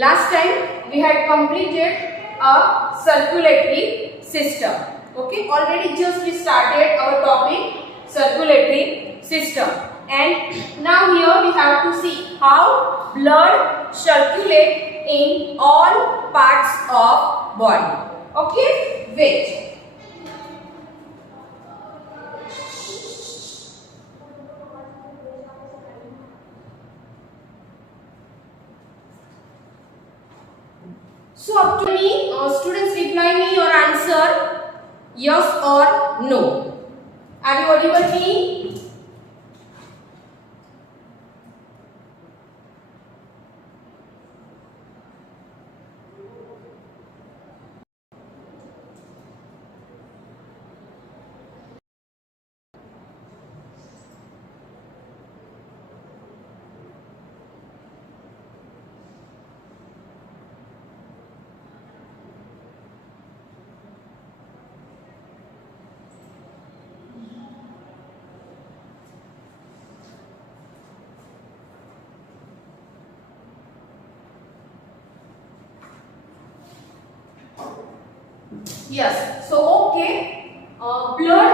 last time we had completed a circulatory system. Okay, already just we started our topic circulatory system, and now here we have to see how blood circulate in all parts of body. Okay, wait. So up to me, students reply me your answer, yes or no. Are you audible me? Yes. So okay, blood.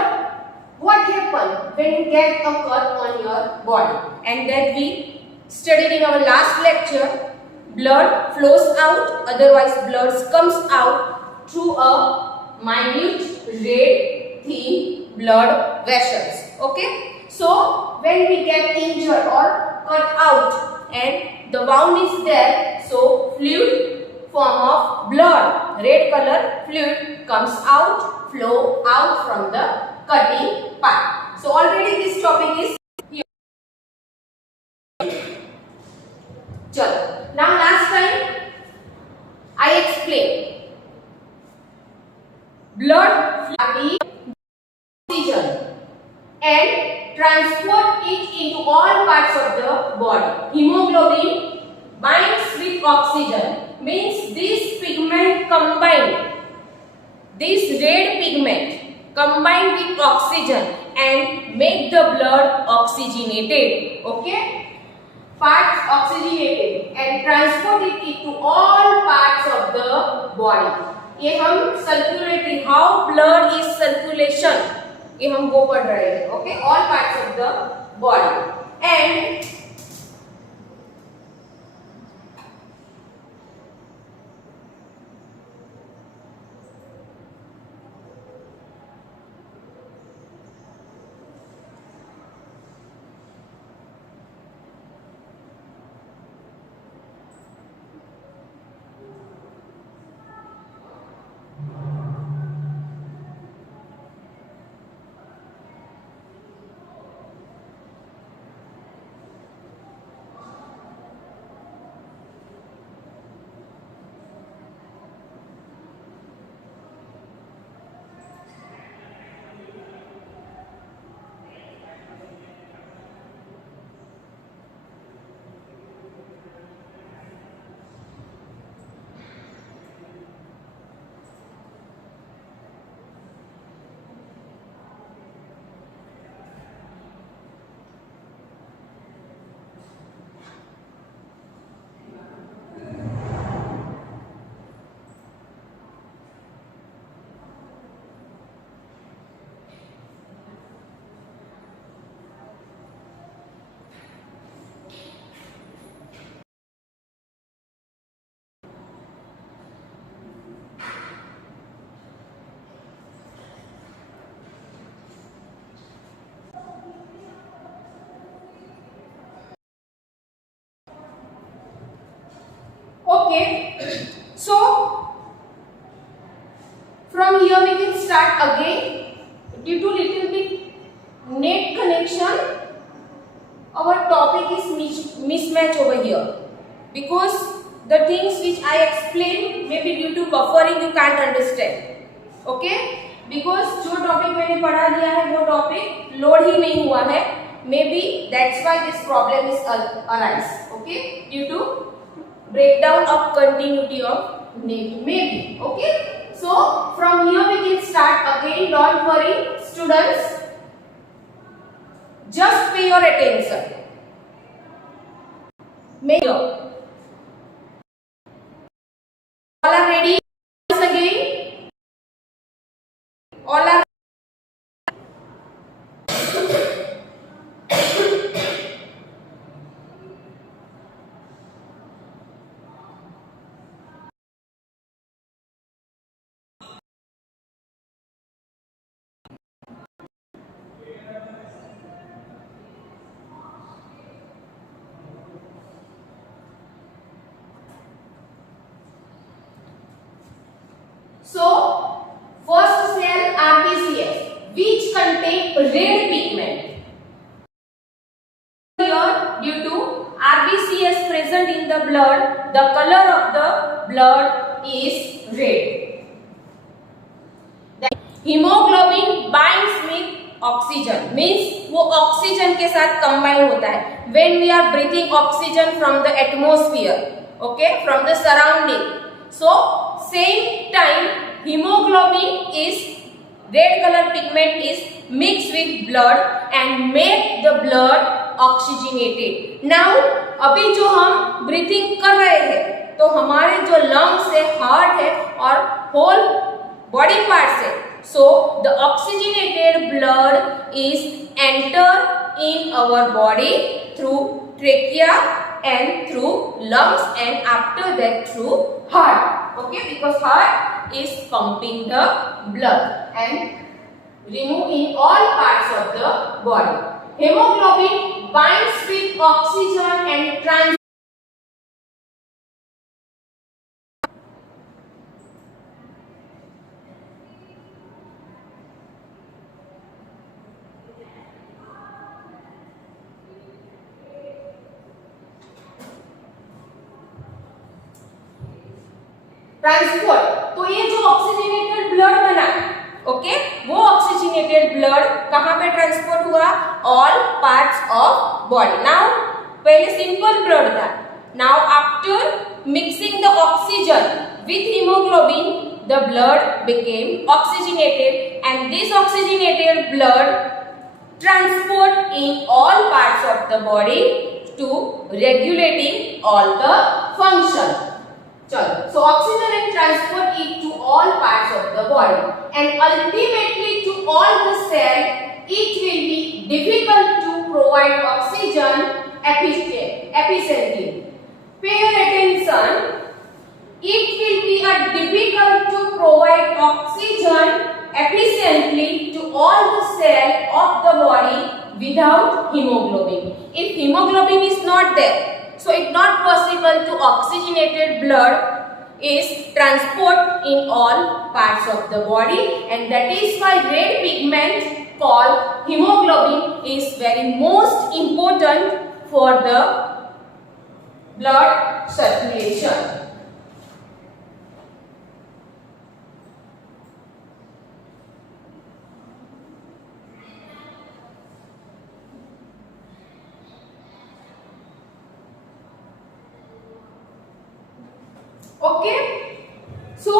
What happens when you get a cut on your body? And that we studied in our last lecture. Blood flows out. Otherwise, blood comes out through a minute red thin blood vessels. Okay. So when we get injured or cut out and the wound is there, so fluid form of blood, red color fluid comes out, flow out from the cutting part. So already this topic is here. Chalo. Now last time I explained blood flow oxygen and transport it into all parts of the body. Hemoglobin binds with oxygen, means this pigment combined, this red pigment combined with oxygen and make the blood oxygenated. Okay, parts oxygenated and transport it into all parts of the body. ये हम circulatory, how blood is circulation, ये हम वो पढ़ रहे हैं. Okay, all parts of the body. And okay, so from here we can start again. Due to little bit net connection, our topic is mismatch over here, because the things which I explain maybe due to buffering you can't understand. Okay, because जो topic मैंने पढ़ा दिया है वो topic load ही नहीं हुआ है, maybe that's why this problem is arise. Okay, due to breakdown of continuity of net, maybe. Okay, so from here we can start again. Don't worry, students, just pay your attention. Here All are ready? Once again, all are. So, first cell RBCs, which contain red pigment. Here, due to RBCs present in the blood, the color of the blood is red. Hemoglobin binds with oxygen, means वो oxygen के साथ combine होता है when we are breathing oxygen from the atmosphere, okay, from the surrounding. So same time hemoglobin is red color pigment is mixed with blood and make the blood oxygenated. Now अभी जो हम breathing कर रहे हैं तो हमारे जो lungs है, हार्ट है और होल बॉडी पार्ट्स है, so the oxygenated blood is enter in our body through trachea and through lungs and after that through heart, okay, because heart is pumping the blood and removing all parts of the body. Hemoglobin binds with oxygen and trans transport, तो ये जो oxygenated blood बना, okay, वो oxygenated blood कहां पे transport हुआ? All parts of body. Now पहले simple blood था, now after mixing the oxygen with haemoglobin the blood became oxygenated and this oxygenated blood transport in all parts of the body to regulating all the function. चलो, so oxygen and transport it to all parts of the body and ultimately to all the cell. It will be difficult to provide oxygen efficiently. Pay attention. It will be difficult to provide oxygen efficiently to all the cell of the body without hemoglobin. If hemoglobin is not there, so it's not possible to oxygenated blood is transport in all parts of the body, and that is why red pigment called hemoglobin is very most important for the blood circulation. Okay, so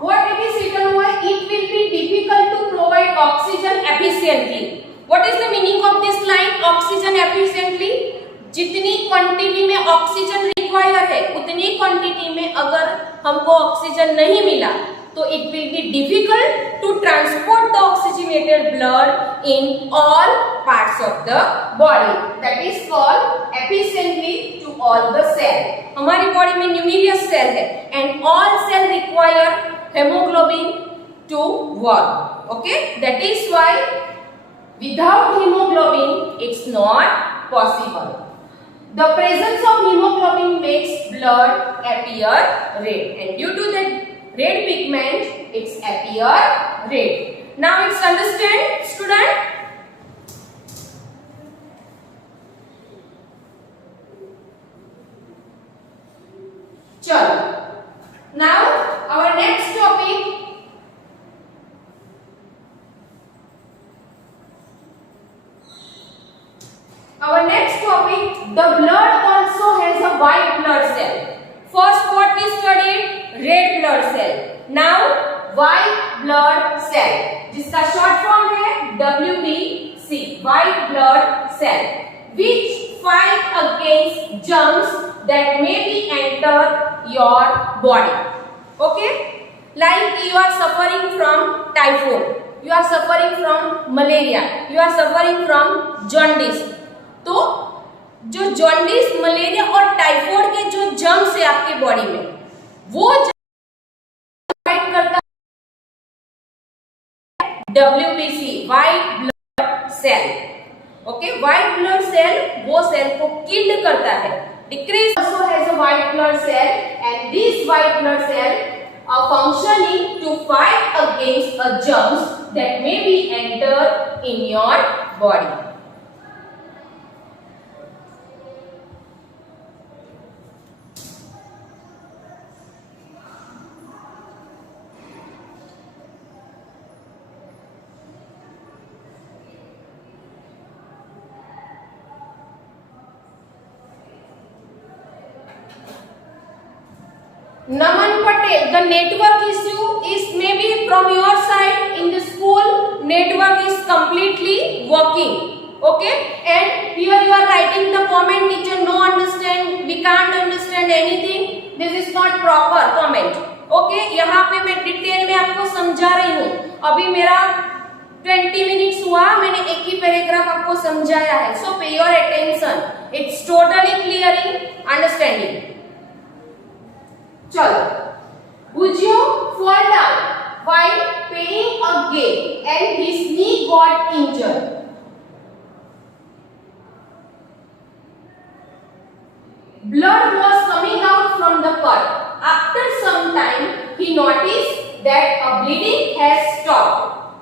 what it is written हुआ है? It will be difficult to provide oxygen efficiently. What is the meaning of this line? Oxygen efficiently. जितनी quantity में oxygen require है उतनी quantity में अगर हमको oxygen नहीं मिला तो it will be difficult to transport the oxygenated blood in all parts of the body. That is called efficiently to all the cell. हमारी बॉडी में न्यूमेरियस सेल है and all cell require hemoglobin to work. Okay, that is why without hemoglobin it's not possible. The presence of hemoglobin makes blood appear red, and due to that red pigment it's appear red. Now it's understand, student? Chalo. Now our next topic. Our next topic, the blood also has a white blood cell. First what we studied? Red blood cell. Now white blood cell, जिसका short form है WBC, white blood cell, which fight against germs that may be enter your body. Okay, like you are suffering from typhoid, you are suffering from malaria, you are suffering from jaundice. तो जो jaundice, malaria और typhoid के जो germs है आपके body में, वो fight करता है WBC, white blood cell. Okay, white blood cell वो सेल को किल करता है. Decrease also has a white blood cell, and this white blood cell are functioning to fight against a germs that may be enter in your body. Naman Patel, the network issue is maybe from your side. In the school, network is completely working. Okay, and here you are writing the comment, teacher no understand, we can't understand anything. This is not proper comment. Okay, यहाँ पे मैं detail में आपको समझा रही हूँ. अभी मेरा 20 मिनट्स हुआ, मैंने एक ही पैराग्राफ आपको समझाया है. So pay your attention. It's totally clearing, understanding. चलो, Bujio fall down while playing a game and his knee got injured. Blood was coming out from the cut. After some time, he noticed that a bleeding has stopped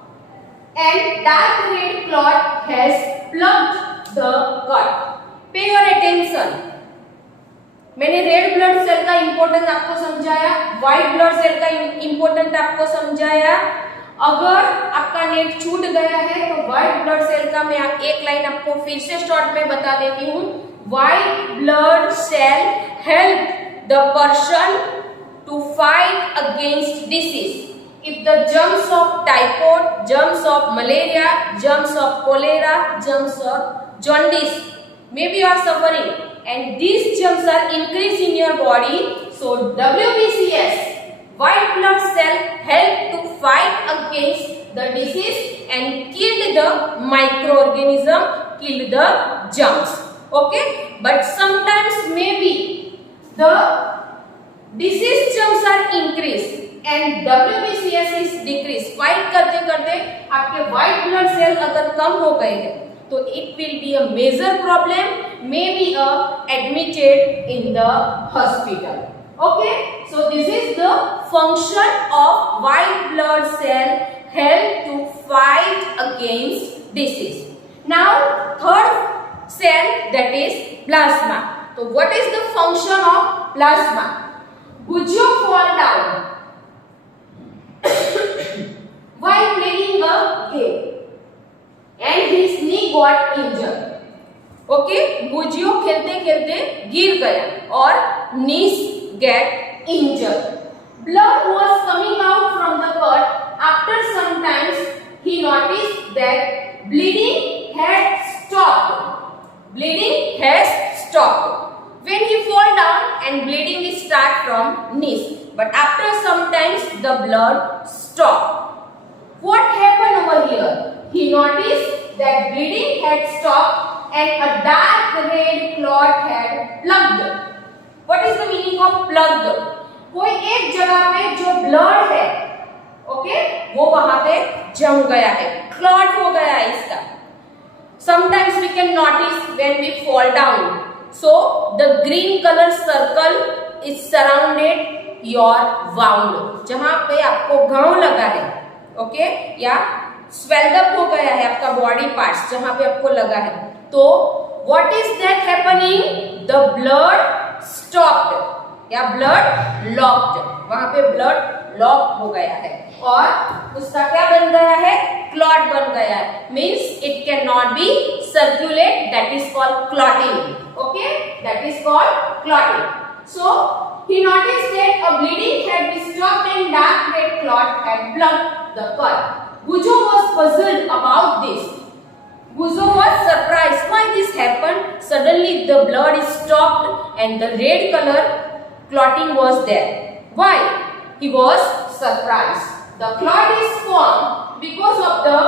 and dark red clot has plugged the cut. Pay your attention. मैंने red blood cell का importance आपको समझाया, white blood cell का importance आपको समझाया. अगर आपका net छूट गया है तो व्हाइट ब्लड सेल का मैं एक लाइन आपको फिर से शॉर्ट में बता देती हूँ. White blood cell help the person to fight against disease. If the germs of typhoid, germs of malaria, germs of cholera, germs of jaundice, maybe you are suffering, and these germs are increased in your body, so WBCS, white blood cell, help to fight against the disease and kill the microorganism, kill the germs. Okay, but sometimes maybe the disease germs are increased and WBCS is decreased. Fight करते करते आपके white blood cell अगर कम हो गए हैं तो it will be a major problem, maybe admitted in the hospital. Okay, so this is the function of white blood cell, help to fight against disease. Now third cell, that is plasma. So what is the function of plasma? Bujio fall down while playing a game and his knee got injured. Okay, Bujio खेलते खेलते गिर गया और knees get injured. Blood was coming out from the cut. After some time, he noticed that bleeding had stopped. Bleeding has stopped. When he fall down and bleeding is start from knees, but after some times the blood stopped. What happened over here? He noticed that bleeding had stopped and a dark red clot had plugged. What is the meaning of plugged? कोई एक जगह पे जो blood है, okay, वो वहां पे जम गया है, क्लॉट हो गया है इसका. Sometimes we can notice when we fall down. So the green color circle is surrounded your wound. जहां पे आपको घाव लगा है, ओके, या स्वेल्ड अप हो गया है आपका बॉडी पार्ट्स जहां पे आपको लगा है, तो what is that happening? The blood stopped या ब्लड लॉक्ड. वहां पे ब्लड लॉक हो गया है और उसका क्या बन गया है? क्लॉट बन गया है. Means it can not be circulate. That is called clotting. Okay, that is called clotting. So he noticed that a bleeding had been stopped and dark red clot had plugged the cut. Bujo was puzzled about this. Bujo was surprised why this happened. Suddenly the blood is stopped and the red color clotting was there. Why? he was surprised. The clot is formed because of the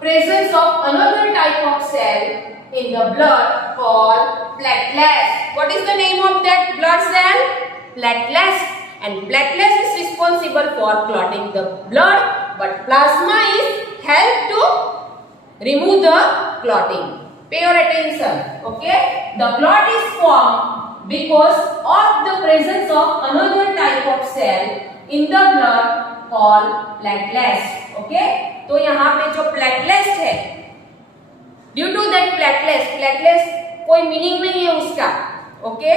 presence of another type of cell in the blood called platelets. What is the name of that blood cell? Platelets. And platelets is responsible for clotting the blood, but plasma is help to remove the clotting. Pay your attention. Okay? The clot is formed because of the presence of another type of cell in the blood called platelets. Okay? तो यहाँ पे जो platelets है, due to that platelets कोई meaning नहीं है उसका. Okay?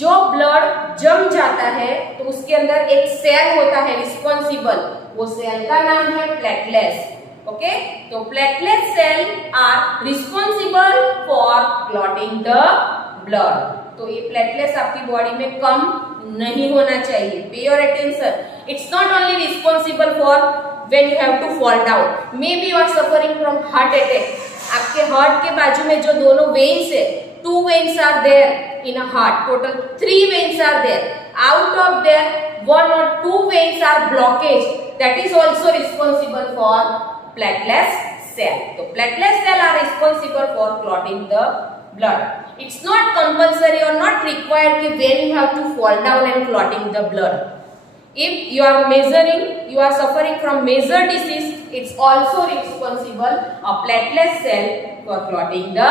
जो ब्लड जम जाता है तो उसके अंदर एक सेल होता है रिस्पॉन्सिबल, वो सेल का नाम है प्लेटलेट्स. ओके, तो platelet cell are responsible for clotting the blood. तो ये प्लेटलेट्स आपकी बॉडी में कम नहीं होना चाहिए. Pay your attention. It's not only responsible for when you have to fall down. Maybe you are suffering from heart attack. आपके heart के बाजू में जो दोनों वेन्स है, 2 veins are there in a heart. Total 3 veins are there. Out of there, 1 or 2 veins are blockage. That is also responsible for platelet cell. So platelet cell are responsible for clotting the blood. It's not compulsory or not required that when you have to fall down and clotting the blood. If you are suffering from major disease, it's also responsible a platelet cell for clotting the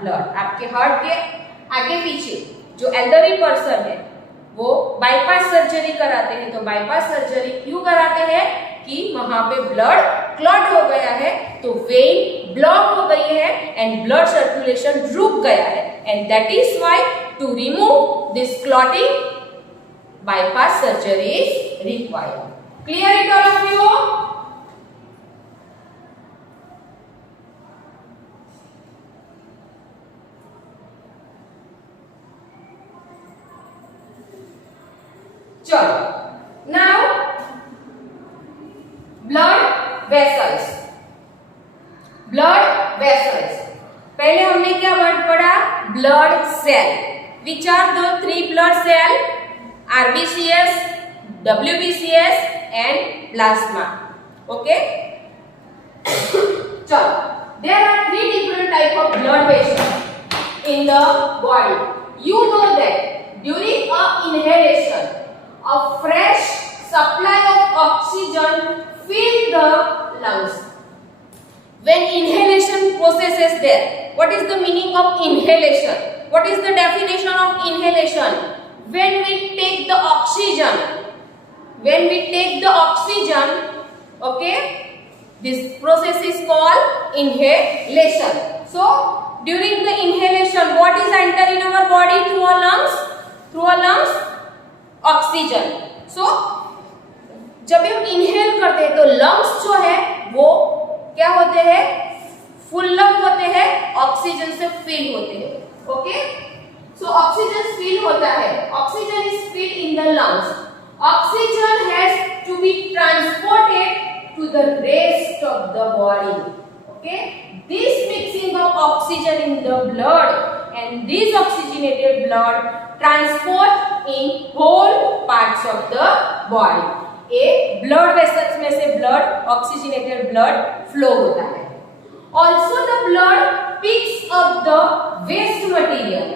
blood. आपके heart के आगे पीछे जो elderly person है वो bypass surgery कराते हैं. तो बाईपास सर्जरी क्यों कराते हैं? कि वहां पे ब्लड क्लॉट हो गया है, तो वेन ब्लॉक हो गई है एंड ब्लड सर्कुलेशन रुक गया है, and that is why to remove this clotting bypass surgery is required. Clear it all of you? चलो, now blood vessels. Blood vessels. पहले हमने क्या वर्ड पढ़ा? Blood cell. Which are the 3 blood cell? RBCS, WBCS and plasma. Okay? So, there are 3 different type of blood vessels in the body. You know that during a inhalation, a fresh supply of oxygen fill the lungs. When inhalation process is there, what is the meaning of inhalation? What is the definition of inhalation? When we take the oxygen, okay, this process is called inhalation. So during the inhalation, what is enter in our body through our lungs? Through our lungs, oxygen. So जब हम inhale करते हैं तो lungs जो है वो क्या होते हैं? फुल अप होते हैं, ऑक्सीजन से फिल होते हैं. ओके, so oxygen fill होता है. Oxygen is filled in the lungs. Oxygen has to be transported to the rest of the body. Okay, this mixing of oxygen in the blood and this oxygenated blood transport in whole parts of the body. A blood vessels में से blood oxygenated blood flow होता है. Also the blood picks up the waste material,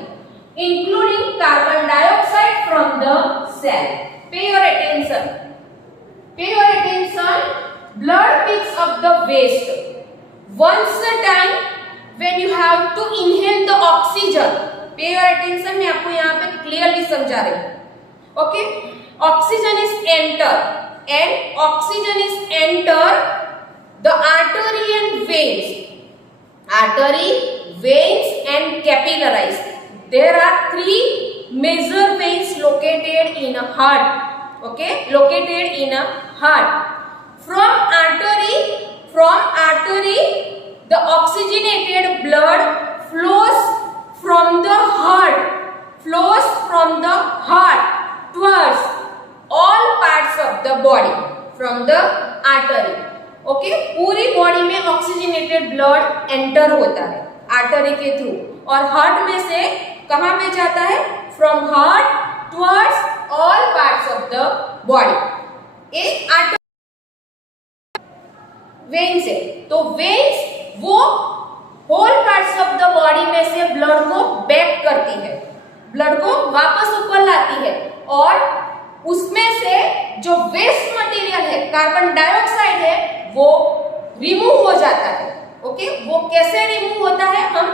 including carbon dioxide from the cell. Pay your attention. Pay your attention. Blood picks up the waste. Once a time when you have to inhale the oxygen. Pay your attention. मैं आपको यहाँ पे clearly समझा रही हूँ. Okay? Oxygen is enter and oxygen is enter the artery and veins. Artery, veins and capillaries. There are 3 major veins located in a heart. Okay, located in a heart. From artery, the oxygenated blood flows from the heart towards all parts of the body. From the artery. Okay, पूरी body में oxygenated blood enter होता है artery के through, और heart में से कहां पे जाता है? From heart towards all parts of the body. एक आर्टरी वेन्स है, तो वेन्स वो whole parts of the body में से ब्लड को बैक करती है, ब्लड को वापस ऊपर लाती है और उसमें से जो वेस्ट मटेरियल है, कार्बन डाइऑक्साइड है, वो रिमूव हो जाता है। ओके, वो कैसे रिमूव होता है हम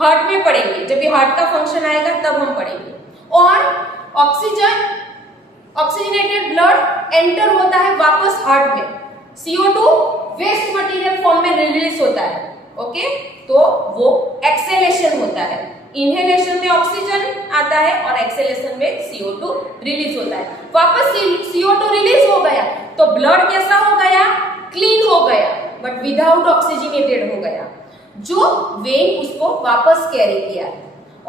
हार्ट में पढ़ेंगे, जब ये हार्ट का फंक्शन आएगा तब हम पढ़ेंगे। और ऑक्सीजनेटेड ब्लड एंटर होता है वापस हार्ट में, CO2 वेस्ट मटेरियल फॉर्म में रिलीज होता है। ओके, तो वो एक्सेलेशन होता है, इनहेलेशन में ऑक्सीजन आता है और एक्सेलेशन में CO2 रिलीज होता है। वापस CO2 रिलीज हो गया तो ब्लड कैसा हो गया, क्लीन हो गया, बट विदाउट ऑक्सीजनेटेड हो गया, जो वेन उसको वापस कैरी किया।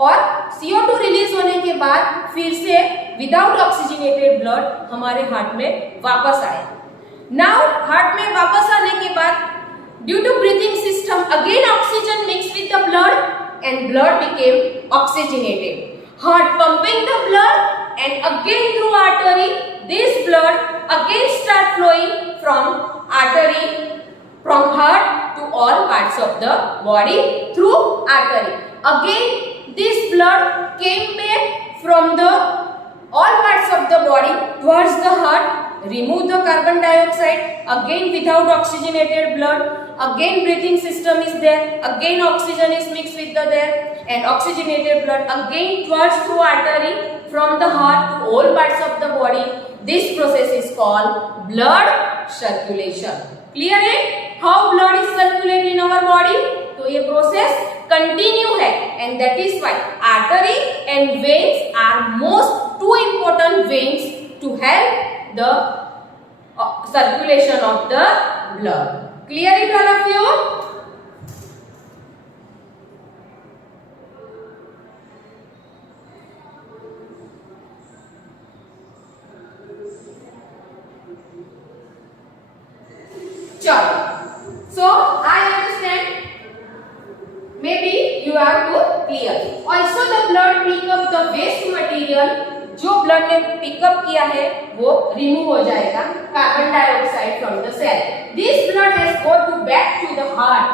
और CO2 रिलीज होने के बाद फिर से विदाउट ऑक्सीजनेटेड ब्लड हमारे हार्ट में वापस आया। नाउ हार्ट में वापस आने के बाद due to breathing system again oxygen mix with the blood and blood became oxygenated. Heart pumping the blood and again through artery, this blood again start flowing from artery, from heart to all parts of the body through artery. Again this blood came back from the all parts of the body towards the heart, remove the carbon dioxide, again without oxygenated blood, again breathing system is there, again oxygen is mixed with the there and oxygenated blood again towards through artery from the heart to all parts of the body. This process is called blood circulation. Clear है how blood is circulated in our body? तो ये process continue है and that is why artery and veins are most two important veins to help the circulation of the blood. Clear it all of you? Chalo. So I understand. Maybe you are to clear. Also the blood pick up the waste material. जो blood ने pick up किया है वो remove हो जाएगा, carbon dioxide from the cell. This blood has go to back to the heart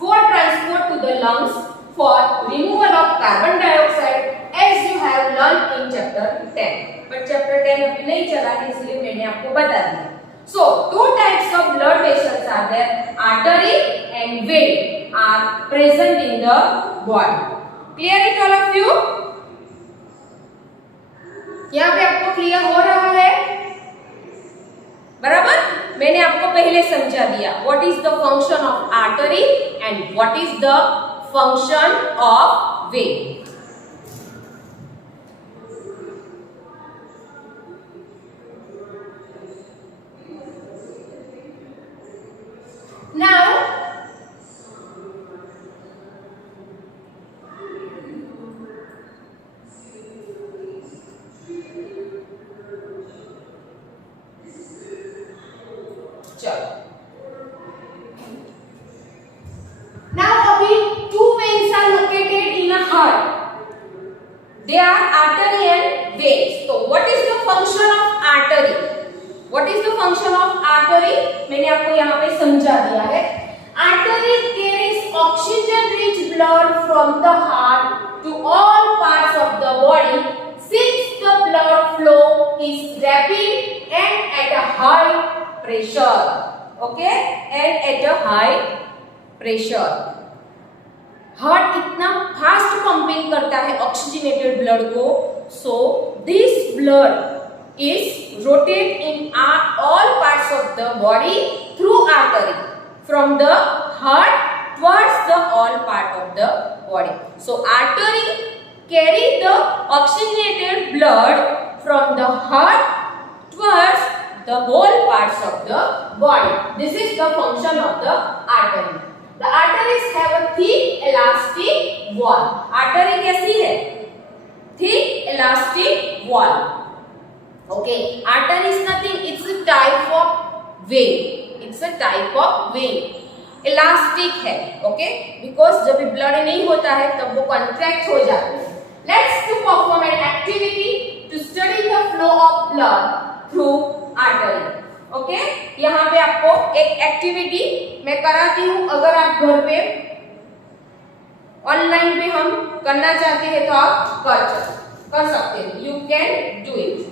for transport to the lungs for removal of carbon dioxide as you have learn in chapter 10. But chapter 10 अभी नहीं चला है इसलिए मैंने आपको बता दिया. So two types of blood vessels are there, artery and vein are present in the body. Clear it all of you? यहाँ पे आपको क्लियर हो रहा है बराबर? मैंने आपको पहले समझा दिया what is the function of artery and what is the function of when. Now they are artery and veins. So what is the function of artery? What is the function of artery? मैंने आपको यहाँ पे समझा दिया है. Artery carries oxygen rich blood from the heart to all parts of the body since the blood flow is rapid and at a high pressure. Okay, and at a high pressure. Heart इतना fast pumping करता है oxygenated blood को, so this blood is rotate in all parts of the body through artery from the heart towards the all part of the body. So artery carry the oxygenated blood from the heart towards the whole parts of the body. This is the function of the artery. The arteries have a thick elastic wall. Artery कैसी है? Thick elastic wall. Okay. Artery is nothing. It's a type of vein. It's a type of vein. Elastic है. Okay. Because जब blood नहीं होता है तब वो contract हो जाता है. Let's to perform an activity to study the flow of blood through artery. Okay, यहाँ पे आपको एक एक्टिविटी मैं कराती हूँ, अगर आप घर पे ऑनलाइन पे हम करना चाहते हैं तो आप कर सकते हैं, you can do it.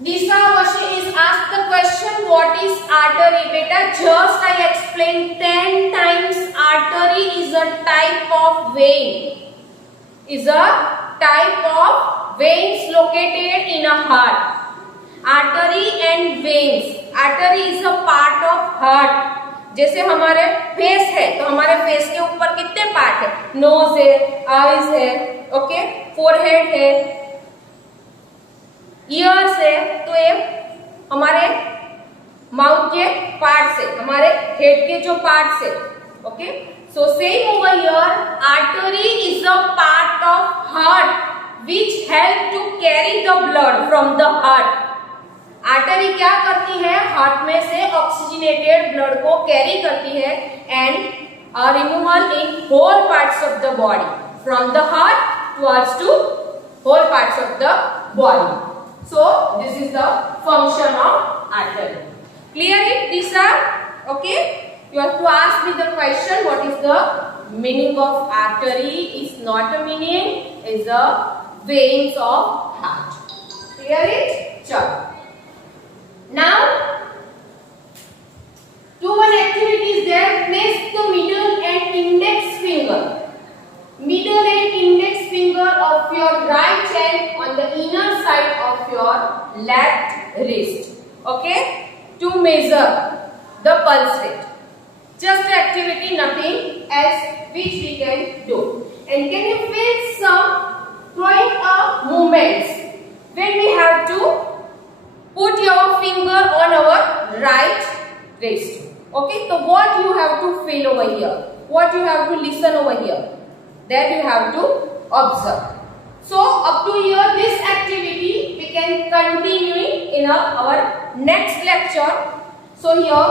Disha Joshi is asked the question, what is artery? Beta, just I explained 10 times. Artery is a type of vein. Is a type of veins located in a heart. Artery and veins. Artery is a part of heart. जैसे हमारे face है तो हमारे face के ऊपर कितने part है? Knows है, आईज है, ओके, फोरहेड है, ईयर्स है, तो ये हमारे माउथ के पार्ट्स है, हमारे हेड के जो पार्ट्स है। Okay, so same over here, artery is a part of heart which help to carry the blood from the heart. Artery क्या करती है? हार्ट में से ऑक्सीजनेटेड ब्लड को कैरी करती है and removal in whole parts of the body from the heart towards to whole parts of the body. So this is the function of artery. Clear it, Disha? Okay. You have to ask me the question. What is the meaning of artery? Is not a meaning. Is the veins of heart. Clear it? Chalo. Now, do one activity is there. Place the middle and index finger. Middle and index finger of your right hand on the inner side of your left wrist, okay, to measure the pulse rate. Just activity, nothing else which we can do. And can you feel some throwing up movements when we have to put your finger on our right wrist? Okay, so what you have to feel over here, what you have to listen over here, that you have to observe. So up to here this activity we can continue in our next lecture. So here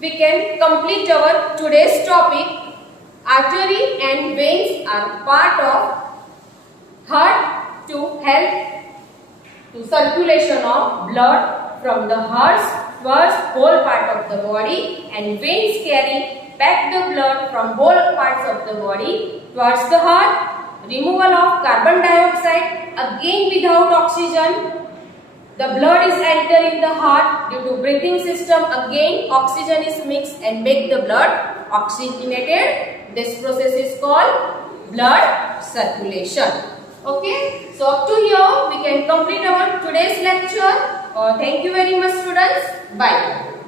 we can complete our today's topic. Artery and veins are part of heart to help to circulation of blood from the heart towards whole part of the body, and veins carry back the blood from whole parts of the body towards the heart. Removal of carbon dioxide, again without oxygen, the blood is enter in the heart due to breathing system. Again oxygen is mixed and make the blood oxygenated. This process is called blood circulation. Okay, so up to here we can complete our today's lecture. Thank you very much, students. Bye.